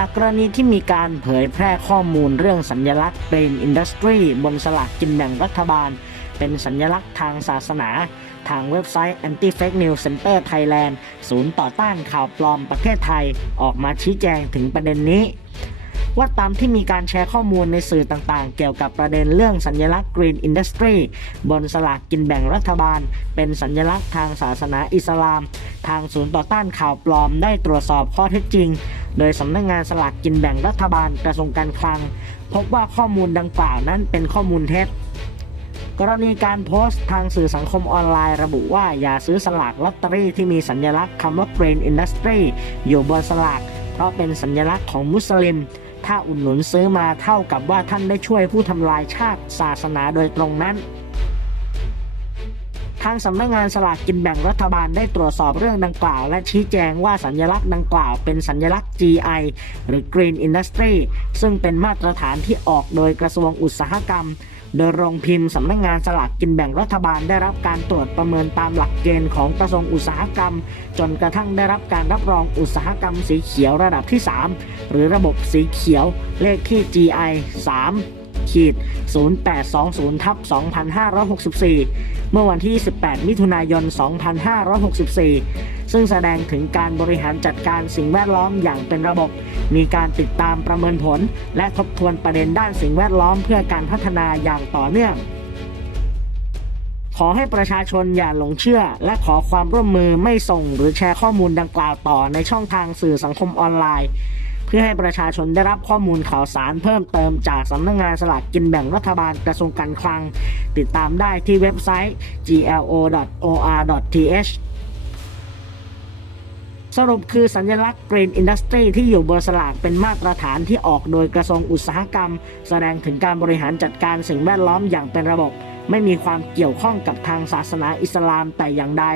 จากกรณีที่มีการเผยแพร่ข้อมูลเรื่องสัญลักษณ์ Green Industry บนสลากกินแบ่งรัฐบาล เป็นสัญลักษณ์ทางศาสนา ทางเว็บไซต์ Anti Fake News Center Thailand ศูนย์ต่อต้านข่าวปลอมประเทศไทยออกมาชี้แจงถึงประเด็นนี้ว่าตามที่มีการแชร์ข้อมูลในสื่อต่างๆ เกี่ยวกับประเด็นเรื่องสัญลักษณ์ Green Industry บนสลากกินแบ่งรัฐบาล เป็นสัญลักษณ์ทางศาสนาอิสลาม ทางศูนย์ต่อต้านข่าวปลอมได้ตรวจสอบข้อเท็จจริง โดยสำนักงานสลากกินแบ่งรัฐบาลกระทรวงการคลัง พบว่าข้อมูลดังกล่าวนั้นเป็นข้อมูลเท็จ กรณีการโพสต์ทางสื่อสังคมออนไลน์ระบุว่าอย่าซื้อสลากลอตเตอรี่ที่มีสัญลักษณ์คำว่า Green Industry อยู่บนสลาก เพราะเป็นสัญลักษณ์ของมุสลิม ถ้าอุดหนุนซื้อมาเท่ากับว่าท่านได้ช่วยผู้ทำลายชาติศาสนาโดยตรงนั้นางสำนักงานสลากกินแบ่งรัฐบาลได้ตรวจสอบเรื่องดังกล่าว และชี้แจงว่าสัญลักษณ์ดังกล่าวเป็นสัญลักษณ์ GI หรือ Green Industry ซึ่งเป็นมาตรฐานที่ออกโดยกระทรวงอุตสาหกรรม โดยโรงพิมพ์สำนักงานสลากกินแบ่งรัฐบาลได้รับการตรวจประเมินตามหลักเกณฑ์ของกระทรวงอุตสาหกรรม จนกระทั่งได้รับการรับรองอุตสาหกรรมสีเขียวระดับที่ 3 หรือระบบสีเขียวเลขที่ GI 3 ขีด0820ทับ2564 เมื่อวันที่ 18 มิถุนายน 2564 ซึ่งแสดงถึงการบริหารจัดการสิ่งแวดล้อมอย่างเป็นระบบ มีการติดตามประเมินผล และทบทวนประเด็นด้านสิ่งแวดล้อมเพื่อการพัฒนาอย่างต่อเนื่องขอให้ประชาชนอย่าหลงเชื่อ และขอความร่วมมือไม่ส่งหรือแชร์ข้อมูลดังกล่าวต่อในช่องทางสื่อสังคมออนไลน์ เพื่อให้ประชาชนได้รับข้อมูลข่าวสารเพิ่มเติมจากสำนักงานสลากกินแบ่งรัฐบาลกระทรวงการคลัง ติดตามได้ที่เว็บไซต์ glo.or.th สรุปคือสัญลักษณ์ Green Industry ที่อยู่บนสลากเป็นมาตรฐานที่ออกโดยกระทรวงอุตสาหกรรม แสดงถึงการบริหารจัดการสิ่งแวดล้อมอย่างเป็นระบบ ไม่มีความเกี่ยวข้องกับทางศาสนาอิสลามแต่อย่างใด